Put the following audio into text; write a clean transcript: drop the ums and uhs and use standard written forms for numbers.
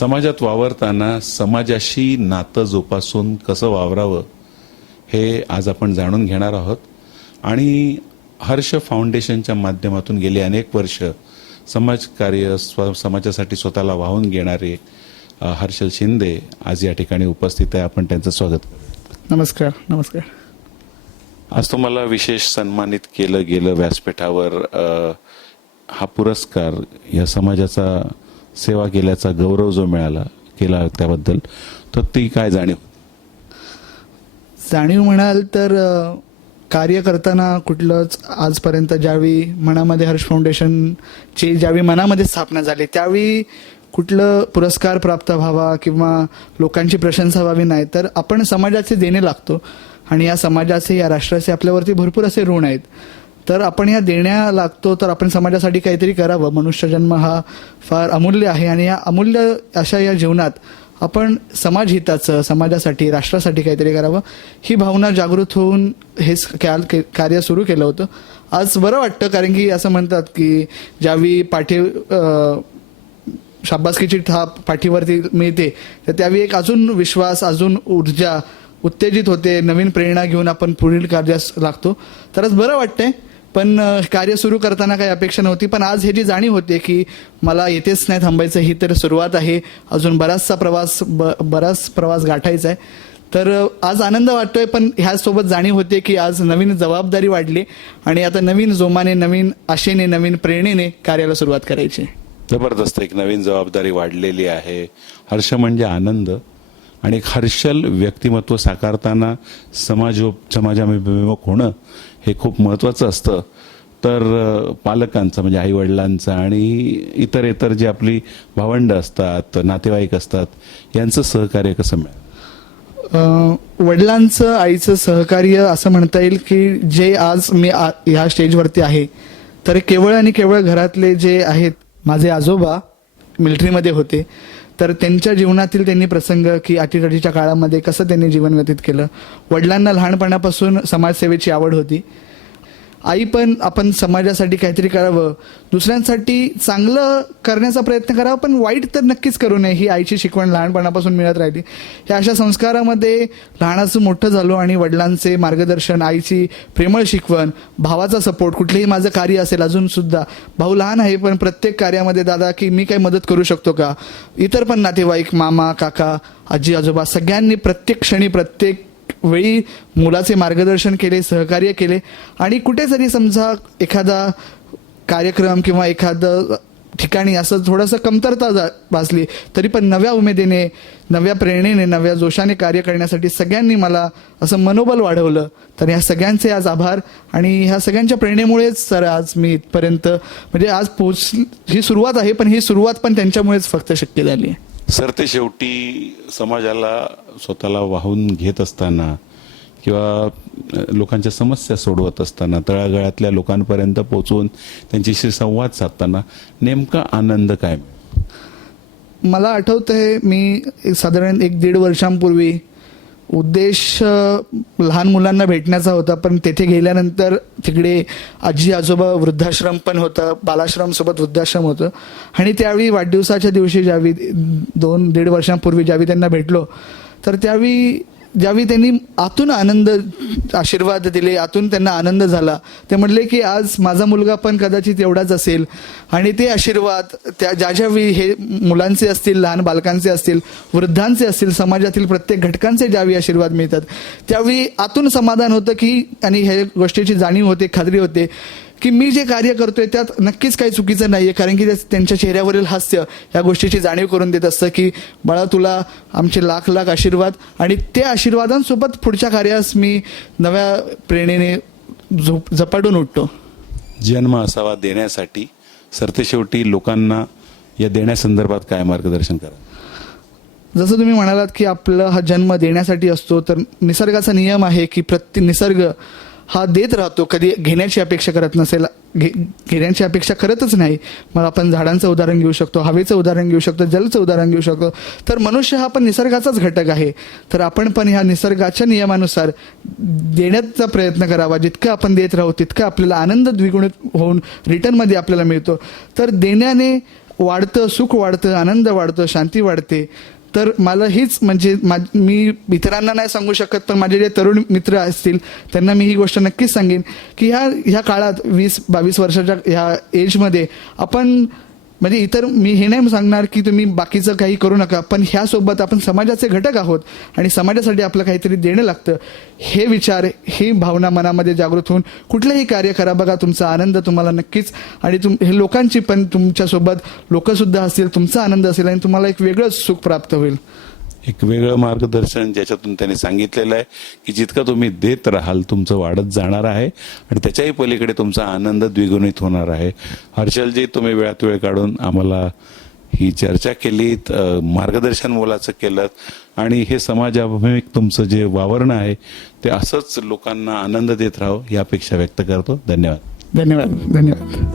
समाजात वावरताना समाजाशी नातं जोपासून कसं वावरावं हे आज आपण जाणून घेणार आहोत. आणि हर्ष फाउंडेशनच्या माध्यमातून गेली अनेक वर्ष समाजकार्य समाजासाठी स्वतःला वाहून घेणारे हर्षल शिंदे आज या ठिकाणी उपस्थित आहे. आपण त्यांचं स्वागत करू. नमस्कार. नमस्कार. आज तुम्हाला विशेष सन्मानित केलं गेलं व्यासपीठावर. हा पुरस्कार या समाजाचा सेवा केल्याचा गौरव जो मिळाला केला त्याबद्दल तर ती काय जाणीव म्हणाल तर कार्य करताना कुठलंच आजपर्यंत ज्यावेळी मनामध्ये हर्ष फाउंडेशनची ज्यावेळी मनामध्ये स्थापना झाली त्यावेळी कुठलं पुरस्कार प्राप्त व्हावा किंवा लोकांची प्रशंसा व्हावी नाही, तर आपण समाजाचे देणे लागतो आणि या समाजाचे या राष्ट्राचे आपल्यावरती भरपूर असे ऋण आहेत. तर आपण या देण्या लागतो तर आपण समाजासाठी काहीतरी करावं. मनुष्यजन्म हा फार अमूल्य आहे आणि या अमूल्य अशा या जीवनात आपण समाजहिताचं समाजासाठी राष्ट्रासाठी काहीतरी करावं ही भावना जागृत होऊन हे कार्य सुरू केलं होतं. आज बरं वाटतं कारण की असं म्हणतात की ज्यावेळी शाबासकीची थाप पाठीवरती मिळते तर त्यावेळी एक अजून विश्वास अजून ऊर्जा उत्तेजित होते, नवीन प्रेरणा घेऊन आपण पुढील कार्यास लागतो. तरच बरं वाटतंय. पण कार्य सुरू करताना काही अपेक्षा नव्हती, पण आज हे जी जाणीव होते की मला येथेच नाही थांबायचं, ही तर सुरुवात आहे. अजून बराच प्रवास गाठायचा आहे. तर आज आनंद वाटतोय, पण ह्यासोबत जाणीव होते की आज नवीन जबाबदारी वाढली आणि आता नवीन जोमाने, नवीन आशेने, नवीन प्रेरणेने कार्याला सुरुवात करायची. जबरदस्त एक नवीन जबाबदारी वाढलेली आहे. हर्ष म्हणजे आनंद आणि एक हर्षल व्यक्तिमत्व साकारताना समाजाभिमुख होणं हे खूप महत्त्वाचं असतं. तर पालकांचं म्हणजे आईवडिलांचं आणि इतर जे आपली भावंडं असतात, नातेवाईक असतात, यांचं सहकार्य कसं मिळालं? वडिलांचं, आईचं सहकार्य असं म्हणता येईल की जे आज मी ह्या स्टेजवरती आहे तर केवळ आणि केवळ घरातले जे आहेत, माझे आजोबा मिलिटरीमध्ये होते तर त्यांच्या जीवनातील त्यांनी प्रसंग की अटीतटीच्या काळामध्ये कसं त्यांनी जीवन व्यतीत केलं. वडिलांना लहानपणापासून समाजसेवेची आवड होती. आई पण आपण समाजासाठी काहीतरी करावं, दुसऱ्यांसाठी चांगलं करण्याचा प्रयत्न करावा, पण वाईट तर नक्कीच करू नये, ही आईची शिकवण लहानपणापासून मिळत राहिली. ह्या अशा संस्कारामध्ये लहानाचं मोठं झालो आणि वडिलांचे मार्गदर्शन, आईची प्रेमळ शिकवण, भावाचा सपोर्ट, कुठलेही माझं कार्य असेल, अजूनसुद्धा भाऊ लहान आहे पण प्रत्येक कार्यामध्ये दादा की मी काही मदत करू शकतो का, इतर पण नातेवाईक, मामा, काका, आजी, आजोबा सगळ्यांनी प्रत्येक क्षणी प्रत्येक वेळी मुलाचे मार्गदर्शन केले, सहकार्य केले. आणि कुठेतरी समजा एखादा कार्यक्रम किंवा एखादं ठिकाणी असं थोडंसं कमतरता भासली तरी पण नव्या उमेदीने, नव्या प्रेरणेने, नव्या जोशाने कार्य करण्यासाठी सगळ्यांनी मला असं मनोबल वाढवलं. तर ह्या सगळ्यांचे आज आभार आणि ह्या सगळ्यांच्या प्रेरणेमुळेच सर आज मी इथपर्यंत म्हणजे आज ही सुरुवात आहे, पण ही सुरुवात पण त्यांच्यामुळेच फक्त शक्य झाली आहे. सर, ते शेवटी समाजाला स्वतःला वाहून घेत असताना किंवा लोकांच्या समस्या सोडवत असताना, तळागाळातल्या लोकांपर्यंत पोहोचून त्यांच्याशी संवाद साधताना नेमका आनंद काय? मला आठवतंय मी साधारण 1-1.5 वर्षांपूर्वी उद्देश लहान मुलांना भेटण्याचा होता, पण तेथे गेल्यानंतर तिकडे आजी आजोबा वृद्धाश्रम पण होतं, बालाश्रम सोबत वृद्धाश्रम होतं. आणि त्यावेळी वाढदिवसाच्या दिवशी ज्यावेळी 2-1.5 वर्षांपूर्वी ज्यावेळी त्यांना भेटलो तर ज्यावेळी त्यांनी आतून आशीर्वाद दिले, आतून त्यांना आनंद झाला. ते म्हटले की आज माझा मुलगा पण कदाचित एवढाच असेल आणि ते आशीर्वाद ज्यावेळी हे मुलांचे असतील, लहान बालकांचे असतील, वृद्धांचे असतील, समाजातील प्रत्येक घटकांचे ज्यावेळी आशीर्वाद मिळतात त्यावेळी आतून समाधान होतं की आणि ह्या गोष्टीची जाणीव होते, खात्री होते की मी जे कार्य करतोय त्यात नक्कीच काही चुकीचं नाही आहे. कारण की त्यांच्या चेहऱ्यावरील हास्य या गोष्टीची जाणीव करून देत असतं की बाळा तुला आमचे लाख लाख आशीर्वाद. आणि त्या आशीर्वादांसोबत पुढच्या कार्यास मी नव्या प्रेरणेने झपाटून उठतो. जन्म असावा देण्यासाठी सरते शेवटी लोकांना या देण्यासंदर्भात काय मार्गदर्शन करा? जसं तुम्ही म्हणालात की आपला हा जन्म देण्यासाठी असतो, तर निसर्गाचा नियम आहे की निसर्ग हा देत राहतो, कधी घेण्याची अपेक्षा करत नसेल, घेण्याची अपेक्षा करतच नाही. मग आपण झाडांचं उदाहरण घेऊ शकतो, हवेचं उदाहरण घेऊ शकतो, जलचं उदाहरण घेऊ शकतो. तर मनुष्य हा पण निसर्गाचाच घटक आहे. तर आपण पण ह्या निसर्गाच्या नियमानुसार देण्याचा प्रयत्न करावा. जितकं आपण देत राहू तितकं आपल्याला आनंद द्विगुणित होऊन रिटर्नमध्ये आपल्याला मिळतो. तर देण्याने वाढतं, सुख वाढतं, आनंद वाढतो, शांती वाढते. तर मला हीच म्हणजे मी इतरांना नाही सांगू शकत, पण माझे जे तरुण मित्र असतील त्यांना मी ही गोष्ट नक्कीच सांगेन की ह्या काळात 20-22 वर्षाच्या ह्या एजमध्ये आपण म्हणजे इतर मी हे नाही सांगणार की तुम्ही बाकीचं काही करू नका, पण ह्यासोबत आपण समाजाचे घटक आहोत आणि समाजासाठी आपलं काहीतरी देणं लागतं. हे विचार, ही भावना मनामध्ये जागृत होऊन कुठलंही कार्य करा. बघा, तुमचा आनंद तुम्हाला नक्कीच आणि हे लोकांची पण तुमच्यासोबत लोकसुद्धा असतील, तुमचा आनंद असेल आणि तुम्हाला एक वेगळंच सुख प्राप्त होईल. एक वेगळं मार्गदर्शन ज्याच्यातून त्यांनी सांगितलेलं आहे की जितकं तुम्ही देत राहाल तुमचं वाढत जाणार आहे आणि त्याच्याही पलीकडे तुमचा आनंद द्विगुणित होणार आहे. हर्षलजी, तुम्ही वेळात वेळ काढून आम्हाला ही चर्चा केलीत, मार्गदर्शन मोलाचं केलं आणि हे समाजाभिमुख तुमचं जे वावरणं आहे ते असंच लोकांना आनंद देत राहावं यापेक्षा व्यक्त करतो. धन्यवाद. धन्यवाद.